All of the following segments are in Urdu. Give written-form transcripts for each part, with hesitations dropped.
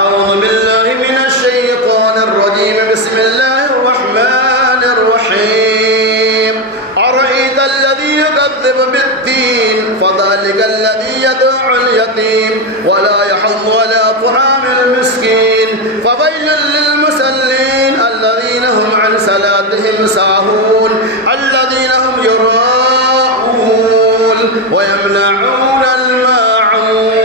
أعوذ بالله من الشيطان الرجيم بسم الله الرحمن الرحيم أرأيت الذي يكذب بالدين فذلك الذي يدعو اليتيم ولا يحض على طعام المسكين فويل للمصلين الذين هم عن صلاتهم ساهون الذين هم يراءون ويمنعون الماعون.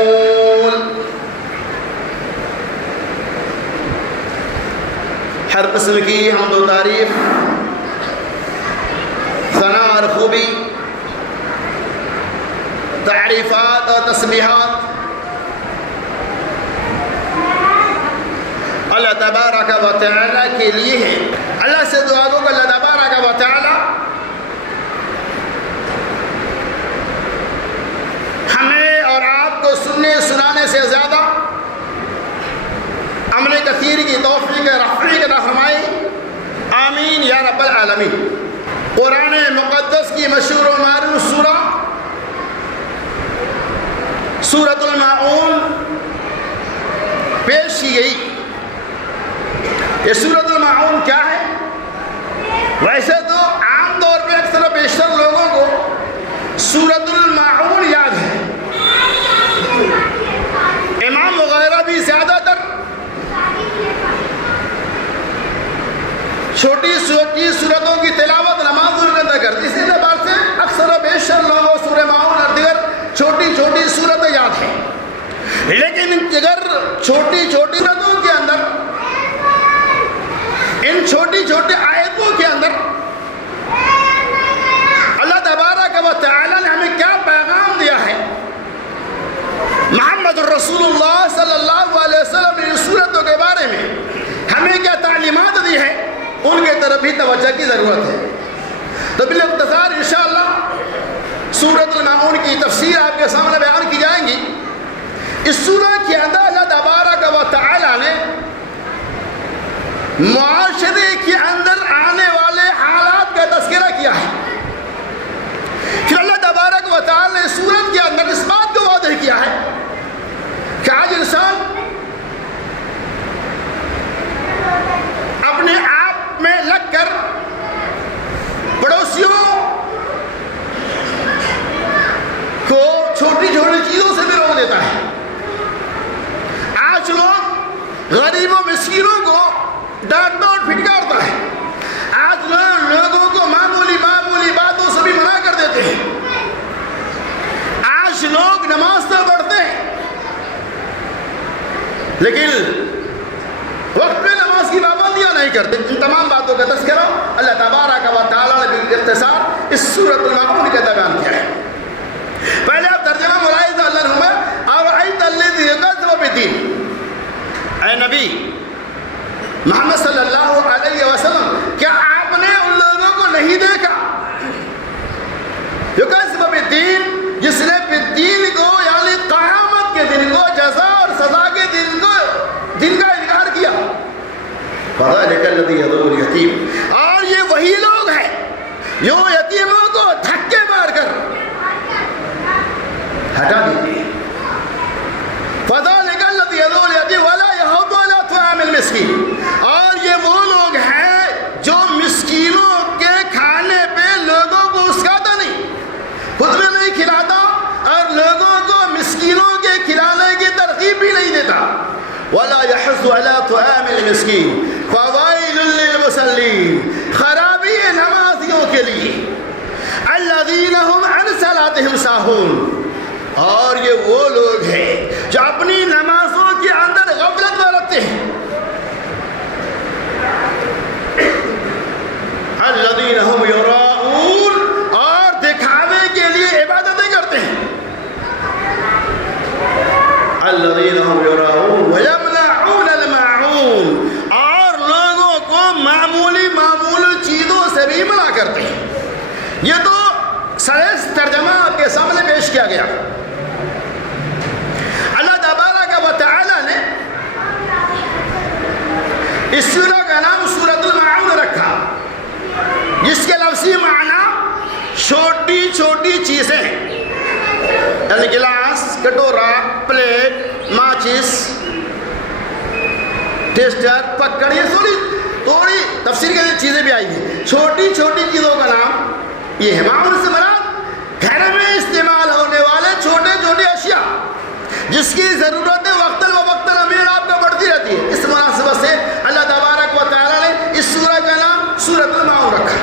ہر قسم کی حمد و تعریف، ثنا اور خوبی، تعریفات اور تسبیحات اللہ تبارک و تعالیٰ کے لیے ہیں. اللہ سے دعا گو کہ اللہ تبارک و تعالیٰ ہمیں اور آپ کو سننے سنانے سے زیادہ عمل کثیر کی توفیق رفیق عطا فرمائے. آمین یا رب العالمین. قرآن مقدس کی مشہور و معروف سورہ سورۃ الماعون پیش کی گئی. یہ سورۃ الماعون کیا ہے؟ ویسے تو عام طور پہ اکثر و بیشتر لوگوں کو سورۃ الماعون یاد ہے. امام وغیرہ بھی زیادہ تر چھوٹی چھوٹی سورتوں کی تلاوت نمازوں کے اندر کرتی. اسی اعتبار سے اکثر و بیشتر لوگوں سورہ ماعون اور دیگر چھوٹی چھوٹی سورتیں یاد ہیں. لیکن اگر چھوٹی چھوٹی سورتوں کے اندر، ان چھوٹی چھوٹی آیتوں کے اندر اللہ تبارک و تعالی نے ہمیں کیا پیغام دیا ہے، محمد الرسول اللہ صلی اللہ علیہ وسلم نے سورتوں کے بارے میں ہمیں کیا تعلیمات دی ہے، ان کے طرف بھی توجہ کی ضرورت ہے. تو بالاختصار انشاءاللہ سورۃ الماعون کی تفسیر آپ کے سامنے بیان کی جائیں گی. اس سورہ کے اندر اللہ تبارک و تعالی نے معاشرے کے اندر آنے والے حالات کا تذکرہ کیا ہے. پھر اللہ تبارک و تعالی نے سورت کے اندر اس بات کو واضح کیا ہے کہ آج انسان اپنے آپ میں لگ کر پڑوسیوں کو چھوٹی چھوٹی چیزوں سے بھی روک دیتا ہے. آج لوگ غریبوں مسکینوں کو ڈانٹتا اور پھٹکارتا ہے. آج لوگوں کو معمولی باتوں سے بھی منع کر دیتے ہیں. آج لوگ نماز تو پڑھتے ہیں لیکن وقت پہ نماز کی پابندیاں نہیں کرتے. ان تمام باتوں کا تذکرہ اللہ تبارک و تعالیٰ نے باختصار اس سورۃ الماعون کے بیان کیا ہے. پہلے آپ ترجمہ ملاحظہ اللہ عنہ ارأیت الذی یکذب بالدین. اے نبی محمد صلی اللہ علیہ وسلم، کیا آپ نے ان لوگوں کو نہیں دیکھا یکذب بالدین، جس نے بالدین کو یعنی قیامت کے دن کو، جزا اور سزا کے دن کا انکار کیا. فذلک الذی یدعو الیتیم، اور یہ وہی لوگ ہیں جو یتیموں کو دھکے مار کر ہٹا دیتے ہیں. فذلک الذی یدعو الیتیم ولا یحض علی طعام المسکین، اور یہ وہ لوگ ہیں جو مسکینوں کے کھانے پہ لوگوں کو اسکاتا نہیں، خود میں نہیں کھلاتا اور لوگوں کو مسکینوں کے کھلانے کی ترغیب بھی نہیں دیتا. ولا يحض على طعام المسكين فويل للمصلين، خرابی ہے نمازیوں کے لیے. الذين هم عن صلاتهم ساهون، اور یہ وہ لوگ ہیں جو اپنی نمازوں کے اندر غفلت برتتے ہیں. الذين هم يراءون، اور دکھاوے کے لیے عبادتیں کرتے ہیں. الذين هم يراءون ويمنعون الماعون، اور لوگوں کو معمولی چیزوں سے بھی منع کرتے ہیں. یہ تو سلیس ترجمہ آپ کے سامنے پیش کیا گیا. اللہ تبارک و تعالی نے اس سورہ کا نام سورۃ الماعون رکھا، جس کے لفظی معنی چھوٹی چھوٹی چیزیں، یعنی گلاس، کٹورا، پلیٹ، ماچس، ٹیسٹر پکڑ یہ تھوڑی تفسیر کے چیزیں بھی آئی ہیں. چھوٹی چھوٹی چیزوں کا نام یہ ہے. معمول سے مراد گھر میں استعمال ہونے والے چھوٹے چھوٹے اشیاء جس کی ضرورت وقتاً فوقتاً امیر آپ کا بڑھتی رہتی ہے. اس مناسبت سے اللہ تبارک و تعالیٰ نے اس سورہ کا نام سورۃ المعون رکھا.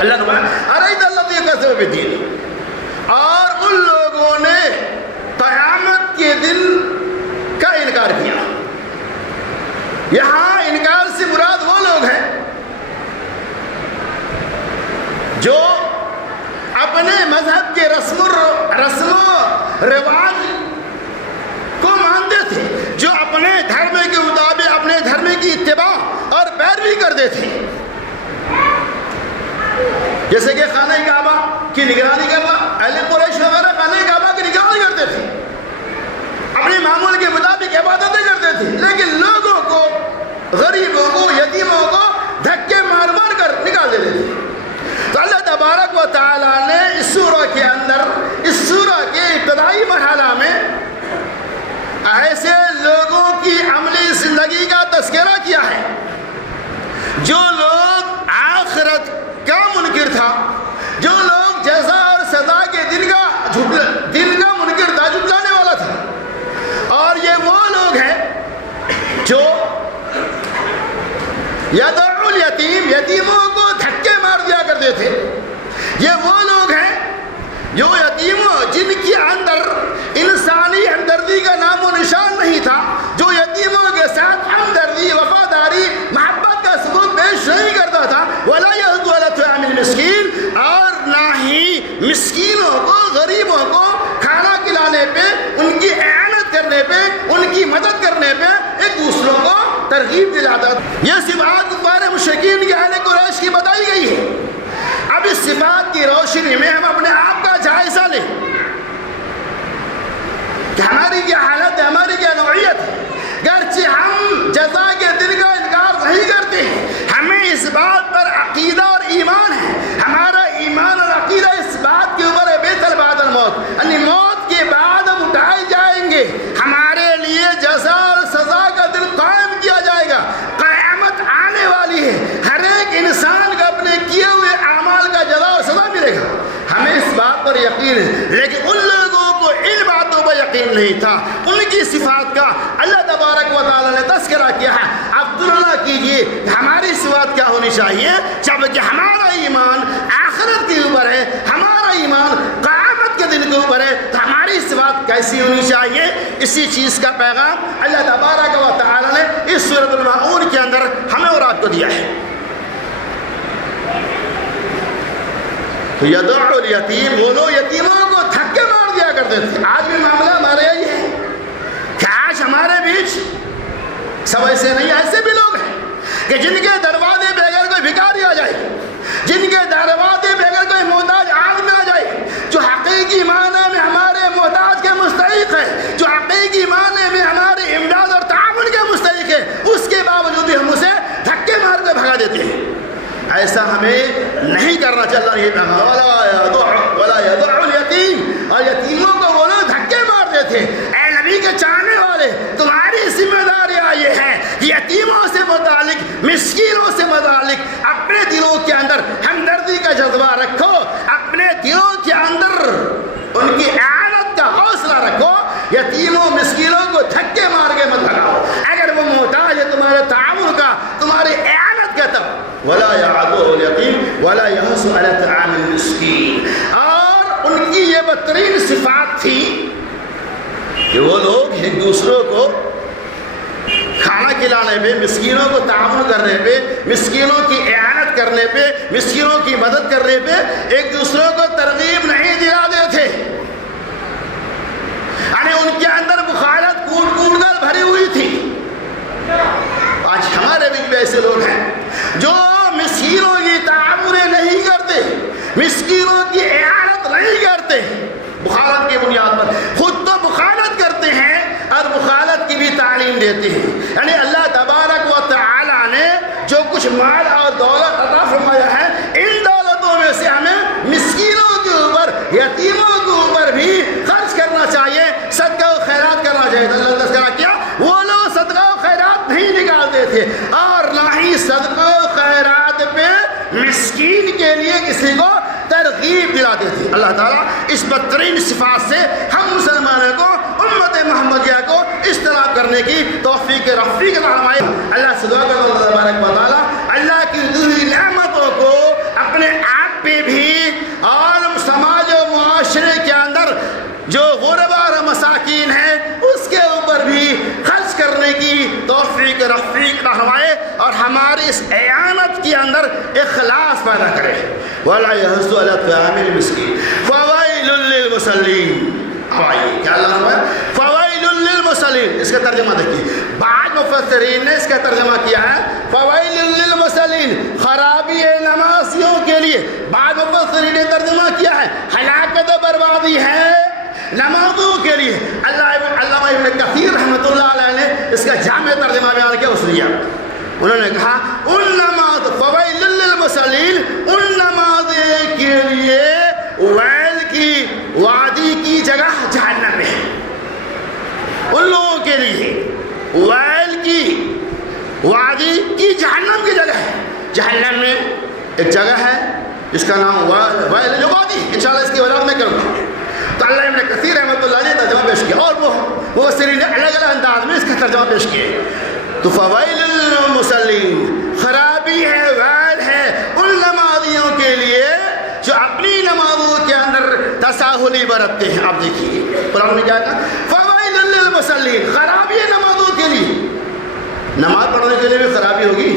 اللہ نمائن ارائیت الذی یکذب بالدین. اور ان لوگوں نے قیامت کے دن کا انکار کیا. یہاں انکار سے مراد وہ لوگ ہیں جو اپنے مذہب کے رسم و رواج کو مانتے تھے, جو اپنے دھرم کے مطابق اپنے دھرم کی اتباع اور پیروی کرتے تھے. جیسے کہ خانہ کعبہ کی نگرانی کرنا, اہل قریش وغیرہ خانہ کعبہ کی نگرانی کرتے تھے, اپنے معمول کے مطابق عبادتیں کرتے تھے, لیکن لوگوں کو, غریبوں کو, یتیموں کو دھکے مار مار کر نکال دیتے تھے. تو اللہ تبارک و تعالیٰ نے اس سورہ کے اندر, اس سورہ کے ابتدائی مرحلہ میں ایسے لوگوں کی عملی زندگی کا تذکرہ کیا ہے جو لوگ آخرت کا منکر تھا, جو لوگ جزا اور سزا کے دن کا منکر تھا, جھٹلانے والا تھا. اور یہ وہ لوگ ہیں جو یدعو الیتیم, یتیموں کو دھکے مار دیا کرتے تھے. یہ وہ لوگ ہیں جو یتیموں, جن کے اندر انسانی ہمدردی کا نام و نشان نہیں تھا, جو یتیموں کے ساتھ ہمدردی, وفاداری, محبت کا ثبوت پیش نہیں کرتا تھا. ولا یحض علی طعام المسکین, اور نہ ہی مسکینوں کو, غریبوں کو کھانا کھلانے پہ, ان کی اعانت کرنے پہ, ان کی مدد کرنے پہ ایک دوسروں کو ترغیب دلاتا. یہ صفات کفار مشرکین کے اہل قریش کی بتائی گئی ہے. اب اس صفات کی روشنی میں ہم اپنے آپ کا جائزہ لیں کہ ہماری کیا حالت ہے, ہماری کیا نوعیت ہے. گرچہ ہم جزا کے دن کا انکار نہیں کرتے ہیں, ہمیں اس بات پر عقیدہ اور ایمان ہے. ہمارا ایمان اور عقیدہ اس بات کے اوپر ہے بیت بعد الموت, یعنی موت کے بعد ہم اٹھائے جائیں گے. ہمارے لیے جزا اور سزا کا دن قائم کیا جائے گا. قیامت آنے والی ہے, ہر ایک انسان کو اپنے کیے ہوئے اعمال کا جزا اور سزا ملے گا. ہمیں اس بات پر یقین ہے, لیکن ان لوگوں کو ان باتوں پر یقین نہیں تھا. ان کی صفات کا اللہ تبارک و تعالیٰ نے تذکرہ کیا ہے. اب تلنا کیجئے ہماری صفات کیا ہونی چاہیے, جبکہ ہمارا ایمان آخرت کے اوپر ہے, ہمارا ایمان قیامت کے دن کے اوپر ہے, تو ہماری صفات کیسی ہونی چاہیے. اسی چیز کا پیغام اللہ تبارک و تعالیٰ نے اس سورۃ المعون کے اندر ہمیں اور آپ کو دیا ہے. تو یدعو الیتیم, وہ لوگ یتیموں کو دھکے مار دیا کرتے تھے. آج بھی معاملہ ہمارے یہی ہے کہ آج ہمارے بیچ سب ایسے نہیں, ایسے بھی لوگ ہیں کہ جن کے دروازے پہ اگر کوئی بھکاری آ جائے, جن کے دروازے پہ اگر کوئی محتاج آدمی آ جائے جو حقیقی معنی میں ہمارے محتاج کے مستحق ہے, جو حقیقی معنی میں ہمارے امداد اور تعاون کے مستحق ہے, اس کے باوجود بھی ہم اسے دھکے مار کے بھگا دیتے ہیں. ایسا ہمیں نہیں کرنا چاہیے. ولا یدعو الیتیم, اور یتیموں کو وہ لوگ دھکے مارتے تھے. اے نبی کے چاہنے والے, تمہاری ذمہ داریاں یہ ہے کہ یتیموں سے متعلق, مسکینوں سے متعلق اپنے دلوں کے اندر ہمدردی کا جذبہ رکھو, اپنے دلوں کے اندر ان کی اعانت کا حوصلہ رکھو. یتیموں مسکینوں کو دھکے مار کے مت بھگاؤ. اگر وہ محتاج ہے تمہارے تعاون کا, تمہاری اعانت کا, تب ولا یعدو الیتیم ولا یحض علی طعام المسکین. اور ان کی یہ بدترین صفات تھی کہ وہ لوگ ایک دوسروں کو کھانا کھلانے پہ, مسکینوں کو تعاون کرنے پہ, مسکینوں کی اعانت کرنے پہ, مسکینوں کی مدد کرنے پہ ایک دوسروں کو ترغیب نہیں دلاتے تھے. یعنی ان کے اندر بخارت کوٹ کوٹ کر بھری ہوئی تھی. آج ہمارے بیچ میں ایسے لوگ ہیں جو مسکینوں کی تعاون نہیں کرتے, مسکینوں کی اعانت نہیں کرتے, بخارت کی بنیاد پر خود تو بخارت کرتے ہیں اور بخارت کی بھی تعلیم دیتے ہیں. یعنی اللہ تبارک و تعالی نے جو کچھ مال اور دولت عطا فرمایا ہے, ان دولتوں میں سے ہمیں مسکینوں کے اوپر, یتیموں کے اوپر بھی خرچ کرنا چاہیے, صدقہ و خیرات کرنا چاہیے. اللہ نے کیا, وہ لوگ صدقہ و خیرات تھے، اور نہ ہی صدقہ و خیرات پہ مسکین کے لیے کسی کو ترغیب دلاتے تھے۔ اللہ تعالیٰ اس بدترین صفات سے ہم مسلمانوں کو، امت محمدیہ کو اس طرح کرنے کی توفیق رفیق رحمائے۔ اللہ سے دعا کرتا ہوں اللہ تبارک و تعالیٰ اللہ کی دی ہوئی نعمتوں کو اپنے آپ پہ بھی اور سماج و معاشرے کے اندر جو غربا اور مساکین ہیں اس کے اوپر بھی خرچ کرنے کی توفیق رفیق رہنمائے، اور ہماری اس اعانت کے اندر اخلاص پیدا کرے۔ وَلَا يَحُضُّ عَلَىٰ طَعَامِ الْمِسْكِينِ فَوَيْلٌ لِّلْمُصَلِّينَ۔ کیا اللہ فرمایا؟ فَوَيْلٌ لِّلْمُصَلِّينَ۔ اس کا ترجمہ دیکھیے، بعض مفسرین نے اس کا ترجمہ کیا ہے فَوَيْلٌ لِّلْمُصَلِّينَ، خرابی ہے نمازیوں کے لیے۔ بعض مفسرین نے ترجمہ کیا ہے ہلاکت و بربادی ہے نمازوں کے لیے۔ علامہ ابن کثیر رحمۃ اللہ علیہ نے اس کا جامع ترجمہ بیان کیا اسریہ، انہوں نے کہا ان نماز فویل للمصلین، ان نماز کے لیے ویل کی وادی کی جگہ جہنم میں ہے۔ ان لوگوں کے لیے ویل کی وادی کی جہنم کی جگہ ہے۔ جہنم میں ایک جگہ ہے جس کا نام ویل جو وادی، انشاءاللہ اس کی وضاحت میں کروں گا۔ تو اللہ ابن کثیر رحمۃ اللہ علیہ ترجمہ پیش کیا، اور وہ مفسرین نے الگ الگ انداز میں اس کا ترجمہ پیش کیے۔ تو فویل للمصلین، خرابی ہے، ویل ہے ان نمازیوں کے لیے جو اپنی نمازوں کے اندر تساہلی برتتے ہیں۔ آپ دیکھیے قرآن میں کیا کہا، فویل للمصلین، خرابی ہے نمازوں کے لیے۔ نماز پڑھنے کے لیے بھی خرابی ہوگی۔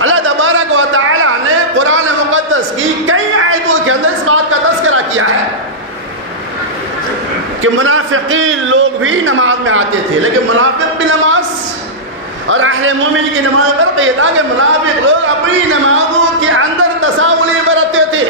اللہ تبارک و تعالیٰ نے قرآن مقدس کی کئی آیتوں کے اندر اس بات کا تذکرہ کیا ہے کہ منافقین لوگ بھی نماز میں آتے تھے، لیکن منافق بھی نماز، اور اہل مومن کی نماز پر یہ تھا کہ منافق لوگ اپنی نمازوں کے اندر تساہلی برتتے تھے۔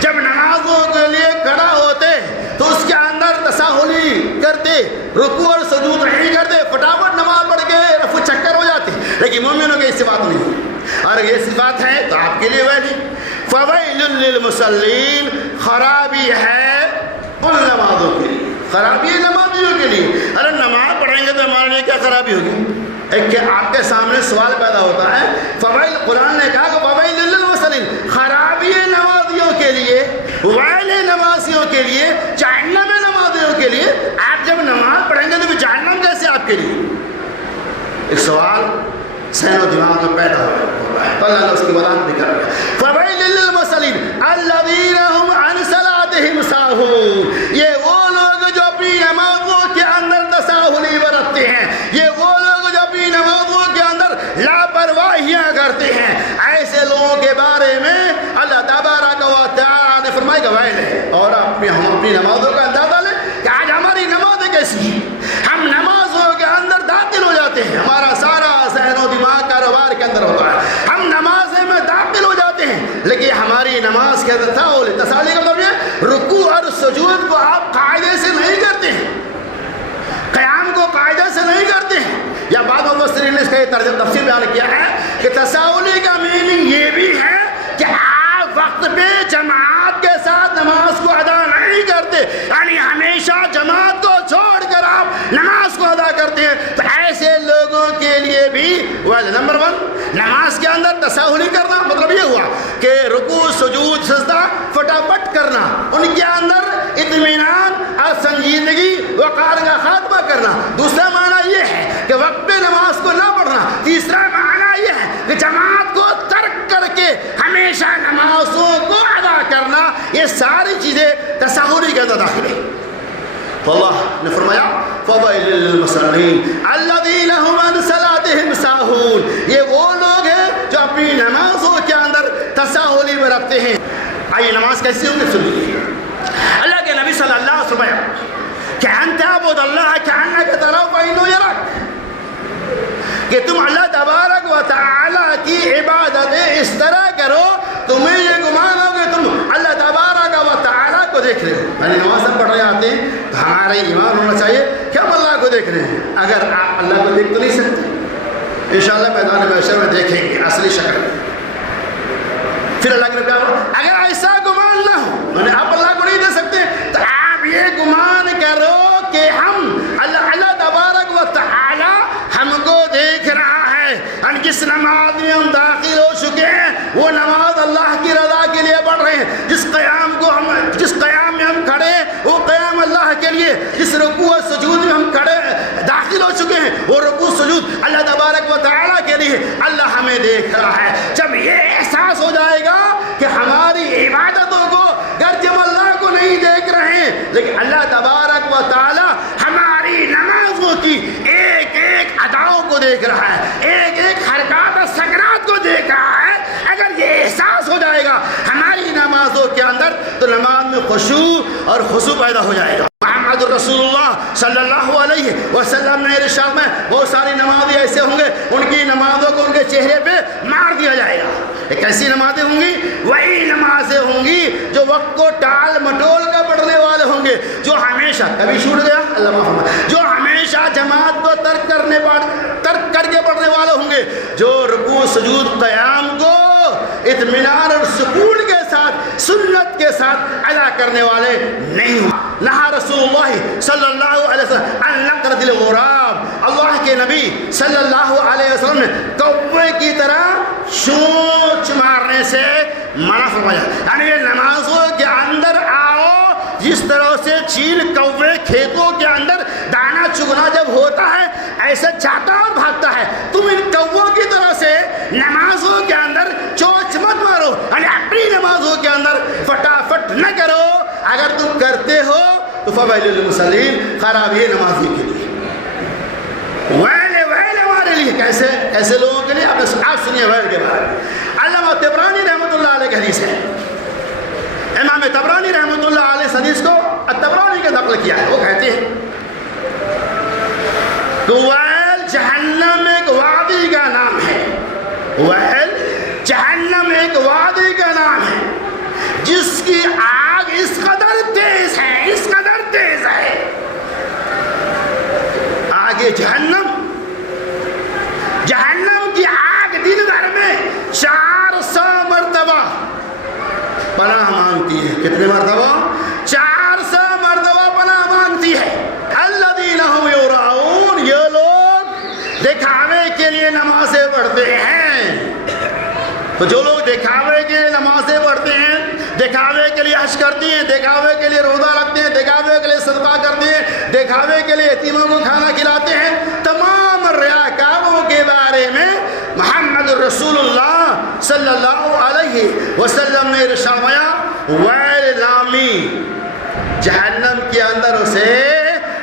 جب نمازوں کے لیے کھڑا ہوتے تو اس کے اندر تساہلی کرتے، رکوع اور سجود نہیں کرتے، فٹافٹ نماز پڑھ کے رفع چکر ہو جاتے، لیکن مومنوں کی اس بات نہیں، اور یہ صفات ہے تو آپ کے لیے ویلی۔ فویل للمصلین، خرابی ہے ان نمازوں کے لیے، خرابی ہے نمازیوں کے لیے۔ ارے نماز پڑھیں گے تو ہمارے لیے کیا خرابی ہوگی؟ ایک کہ آپ کے سامنے سوال پیدا ہوتا ہے، فویل، قرآن نے کہا کہ فویل للمصلین، خرابی ہے نمازیوں کے لیے، ویل ہے نمازیوں کے لیے، جہنم ہے نمازیوں کے لیے۔ آپ جب نماز پڑھیں گے تو جہنم کیسے آپ کے لیے؟ ایک سوال ذہن و دماغ میں پیدا ہوتا ہے، تو اللہ نے اس کی وضاحت بھی کر دیا۔ فویل للمصلین الذین هم عن صلاتهم ساہون، یہ وہ لوگ جو اپنی نمازوں کے اندر تساہلی برتتے ہیں، یہ وہ لوگ جو اپنی نمازوں کے اندر لاپرواہیاں کرتے ہیں، ایسے لوگوں کے بارے میں اللہ تبارک و تعالیٰ نے فرمایا کہ ویل ہے۔ اور ہم اپنی نمازوں کا اندازہ لیں کہ آج ہماری نمازیں کیسی ہیں۔ ہم نمازوں کے اندر داخل ہو جاتے ہیں، ہمارا سارا ذہن و دماغ کاروبار کے اندر ہوتا ہے، ہم نمازیں میں داخل ہو جاتے ہیں، لیکن ہماری نماز کے اندر تساہلی کا مطلب یہ رکوع اور سجود کو آپ قاعدے سے نہیں کرتے ہیں، قیام کو قاعدے سے نہیں کرتے ہیں۔ یا بعض مفسرین نے اس کا یہ تفسیر بیان کیا ہے کہ تساہلی کا میننگ یہ بھی ہے کہ آپ وقت پہ جماعت کے ساتھ نماز کو ادا نہیں کرتے، یعنی ہمیشہ جماعت کو چھوڑ کر آپ نماز کو ادا کرتے ہیں۔ تو ایسے لوگوں کے لیے بھی نمبر 1 نماز کے اندر تساہلی کرنا، مطلب یہ ہوا کہ رکوع سجود سجدہ فٹافٹ کرنا، ان کے اندر اطمینان اور سنجیدگی وقار کا خاتمہ کرنا۔ دوسرا معنی یہ ہے کہ وقت پہ نماز کو نہ پڑھنا۔ تیسرا معنی یہ ہے کہ جماعت کو ترک کر کے ہمیشہ نمازوں کو ادا کرنا۔ یہ ساری چیزیں تساہلی کے اندر داخل ہیں۔ تو اللہ نے فرمایا فویل للمصلین الذین هم عن صلاتهم ساہون، یہ وہ لوگ ہیں جو اپنی نمازوں کے اندر تساہلی برتتے ہیں۔ آئیے نماز کیسے ہوگی سن لیجیے۔ اللہ کے نبی صلی اللہ علیہ وسلم کہ ان تعبد اللہ کأنک تراه فإنه یراک، کہ تم اللہ تبارک و تعالیٰ کی عبادتیں اس طرح کرو تمہیں یہ گمان ہو کہ تم اللہ تبارک و تعالیٰ کو دیکھ رہے ہو۔ یعنی نماز ہم پڑھ رہے آتے ہیں تو ہمارا ایمان ہونا چاہیے کہ ہم اللہ کو دیکھ رہے ہیں۔ اگر آپ اللہ کو دیکھ تو نہیں سکتے، انشاءاللہ میدان محشر میں دیکھیں گے اصلی شکل۔ پھر اللہ کے نبی اگر ایسا گمان نہ ہو، یعنی آپ اللہ کو نہیں دیکھ سکتے، تو آپ یہ گمان کرو کہ ہم اللہ تبارک و تعالیٰ ہم کو دیکھ جس قیام میں ہم کھڑے ہیں وہ قیام اللہ کے لیے، جس رکوع و سجود میں ہم کھڑے داخل ہو چکے ہیں وہ رکوع سجود اللہ تبارک و تعالیٰ کے لیے، اللہ ہمیں دیکھ رہا ہے۔ جب یہ احساس ہو جائے گا کہ ہماری عبادتوں کو گرچہ ہم اللہ کو نہیں دیکھ رہے ہیں لیکن اللہ تبارک و تعالیٰ ہماری نمازوں کی ایک ایک اداؤں کو دیکھ رہا ہے، ایک ایک حرکات اور سکنات کو دیکھ رہا ہے، اگر یہ احساس ہو جائے گا ہماری نمازوں کے اندر تو نماز میں خشوع اور خضوع پیدا ہو جائے گا۔ محمد رسول اللہ صلی اللہ علیہ وسلم نے ارشاد میں بہت ساری نمازیں ایسے ہوں گے ان کی نمازوں کو ان کے چہرے پہ مار دیا جائے گا۔ ایک ایسی نمازیں ہوں گی، وہی نمازیں ہوں گی جو وقت کو ٹال مٹول کر پڑھنے والے ہوں گے، جو ہمیشہ کبھی چھوٹ گیا اللہ معاف فرمائے، جو ہمیشہ جماعت کو ترک کر کے پڑھنے والے ہوں گے، جو رکوع سجود قیام کو اطمینان اور سکون کے ساتھ سنت کے ساتھ ادا کرنے والے نہیں ہوں۔ نہا رسول اللہ صلی اللہ علیہ وسلم ان نقرۃ الغراب، اللہ کے نبی صلی اللہ علیہ وسلم نے کوے کی طرح چونچ مارنے سے منع فرمایا، یعنی یہ نمازوں کے اندر آؤ جس طرح سے چیل کوے کھیتوں کے اندر دانا چگنا جب ہوتا ہے ایسے جاتا اور بھاگتا ہے، تم ان کووں کی طرح سے نمازوں کے اندر چونچ مت مارو، یعنی اپنی نمازوں کے اندر فٹافٹ نہ کرو، اگر تم کرتے ہو تو فویل للمصلین، خرابی ہے نمازی کے لیے، ویل ہمارے لیے، کیسے لوگوں کے لیے؟ آپ سنیے ویل کے بارے میں۔ علامہ طبرانی رحمۃ اللہ علیہ کی حدیث ہے، امام طبرانی رحمۃ اللہ علیہ اس حدیث کو الطبرانی کے نقل کیا ہے، وہ کہتے ہیں کہ ویل جہنم ایک وادی کا نام ہے، ویل جہنم ایک وادی کا نام ہے جس کی آگ اس قدر تیز ہے، آگے جہنم کی آگ دن بھر میں 400 مرتبہ پناہ مانگتی ہے۔ کتنے مرتبہ؟ 400 مرتبہ پناہ مانگتی ہے۔ الذین هم یراؤن، یہ لوگ دکھاوے کے لیے نمازیں پڑھتے ہیں، تو جو لوگ دکھاوے کے لیے نمازیں پڑھتے ہیں، دکھاوے کے لیے حج کرتے ہیں، دکھاوے کے لیے روزہ رکھتے ہیں، دکھاوے کے لیے صدقہ کرتے ہیں، دکھاوے کے لیے یتیموں کو کھانا کھلاتے ہیں، تمام ریاکاروں کے بارے میں محمد رسول اللہ صلی اللہ علیہ وسلم نے ارشاد فرمایا ویل لامی، جہنم کے اندر اسے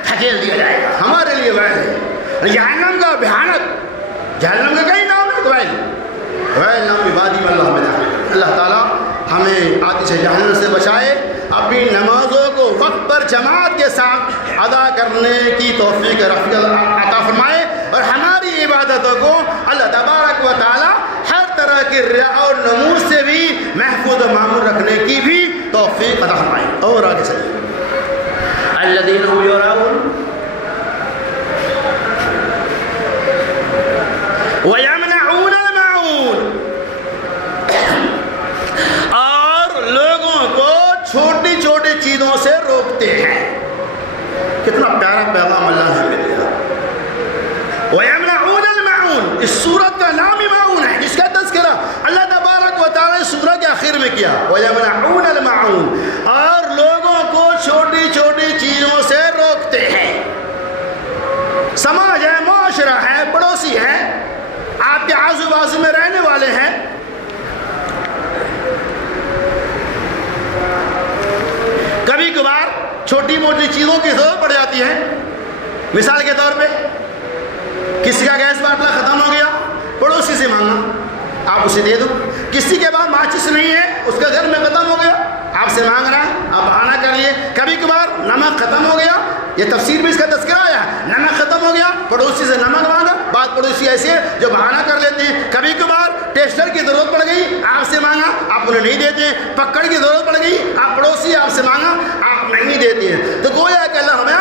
دھکیل دیا جائے گا۔ ہمارے لیے ویل ہے، جہنم کا بھیانک، جہنم کا کئی نام ہے، ویل نامی وادی میں اللہ میں داخل۔ اللہ تعالیٰ ہمیں آتش جہنم سے بچائے، اپنی نمازوں کو وقت پر جماعت کے ساتھ ادا کرنے کی توفیق عطا فرمائے، اور ہماری عبادتوں کو اللہ تبارک و تعالیٰ ہر طرح کی ریا اور نمود سے بھی محفوظ و معمول رکھنے کی بھی توفیق عطا فرمائے۔ اور آگے چلیے، الذین هم یراؤن ویمنعون الماعون، اور لوگوں کو چھوٹی چھوٹی چیزوں سے روکتے ہیں۔ کتنا پیارا پیغام اللہ نے ہمیں دیا۔ وَيَمْنَعُونَ الْمَعُونَ، اس سورت کا نام ہی معون ہے، جس کا تذکرہ اللہ تبارک و تعالیٰ اس سورہ کے آخر میں کیا۔ وَيَمْنَعُونَ الْمَعُونَ، اور لوگوں کو چھوٹی چھوٹی چیزوں سے روکتے ہیں۔ سماج ہے، معاشرہ ہے، پڑوسی ہے، آپ کے آزو بازو میں رہنے والے ہیں، کبھی کبھار چھوٹی موٹی چیزوں کی ضرورت پڑ جاتی ہے۔ مثال کے طور پہ کسی کا گیس باٹلا ختم ہو گیا، پڑوسی سے مانگنا، آپ اسے دے دو۔ کسی کے پاس ماچس نہیں ہے، اس کا گھر میں ختم ہو گیا، آپ سے مانگ رہا ہے، آپ بہانہ کر لیے۔ کبھی کبھار نمک ختم ہو گیا، یہ تفسیر بھی اس کا تذکرہ آیا، نمک ختم ہو گیا، پڑوسی سے نمک مانگا۔ بعض پڑوسی ایسے جو بہانہ کر لیتے ہیں۔ کبھی کبھار ٹیسٹر کی ضرورت پڑ گئی، آپ سے مانگا، آپ انہیں نہیں دیتے ہیں۔ پکڑ کی ضرورت پڑ گئی، آپ پڑوسی آپ سے مانگا، آپ نہیں دیتے ہیں۔ تو گویا کہ اللہ ہمیں،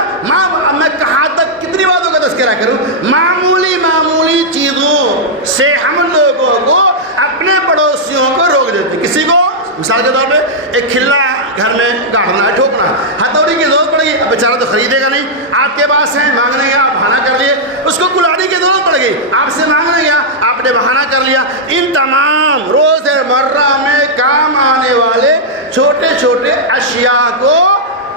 میں کہاں تک کتنی باتوں کا تذکرہ کروں، معمولی چیزوں سے ہم لوگوں کو اپنے پڑوسیوں کو روک دیتے ہیں۔ کسی کو مثال کے طور پہ ایک کھلا گھر میں گاڑنا ہے، ٹھوکنا ہے، ہتھوڑی کی ضرورت پڑ گئی، اب بیچارہ تو خریدے گا نہیں، آپ کے پاس ہے، مانگنے گیا، آپ بہانہ کر لیے۔ اس کو کلاڑی کی ضرورت پڑ گئی، آپ سے مانگنے گیا، آپ نے بہانہ کر لیا۔ ان تمام روز مرہ میں کام آنے والے چھوٹے چھوٹے اشیاء کو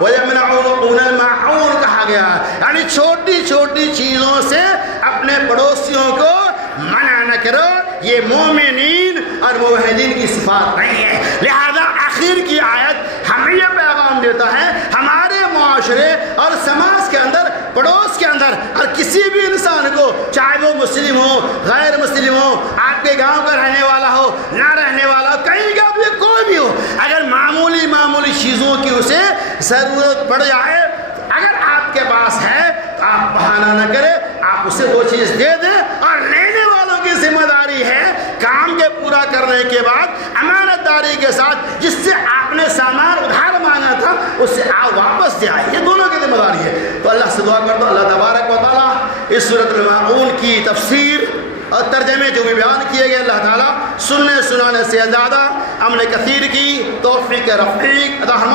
وَيَمْنَعُونَ الْمَاعُونَ کہا گیا ہے، یعنی چھوٹی چھوٹی چیزوں سے اپنے پڑوسیوں کو منع نہ کرو. یہ مومنین اور موحدین کی صفات نہیں ہے. لہذا آخر کی آیت ہمیں یہ پیغام دیتا ہے ہمارے معاشرے اور سماج کے اندر، پڑوس کے اندر، اور کسی بھی انسان کو، چاہے وہ مسلم ہو غیر مسلم ہو، آپ کے گاؤں کا رہنے والا ہو نہ رہنے والا ہو، کہیں کا بھی کوئی بھی ہو، اگر معمولی چیزوں کی اسے ضرورت پڑ جائے، اگر آپ کے پاس ہے تو آپ بہانہ نہ کریں، آپ اسے وہ چیز دے دیں. اور لینے والوں کی ذمہ داری ہے کام کے پورا کرنے کے بعد امانت داری کے ساتھ جس سے آپ نے سامان ادھار مانگا تھا اس سے آپ واپس دے آئے. یہ دونوں کی ذمہ داری ہے. تو اللہ سے دعا کر دو اللہ تبارک و تعالیٰ اس سورۃ الماعون کی تفسیر اور ترجمے جو بھی بیان کیے گئے اللہ تعالیٰ سننے سنانے سے زیادہ عمل کثیر کی توفیق رفیق عطا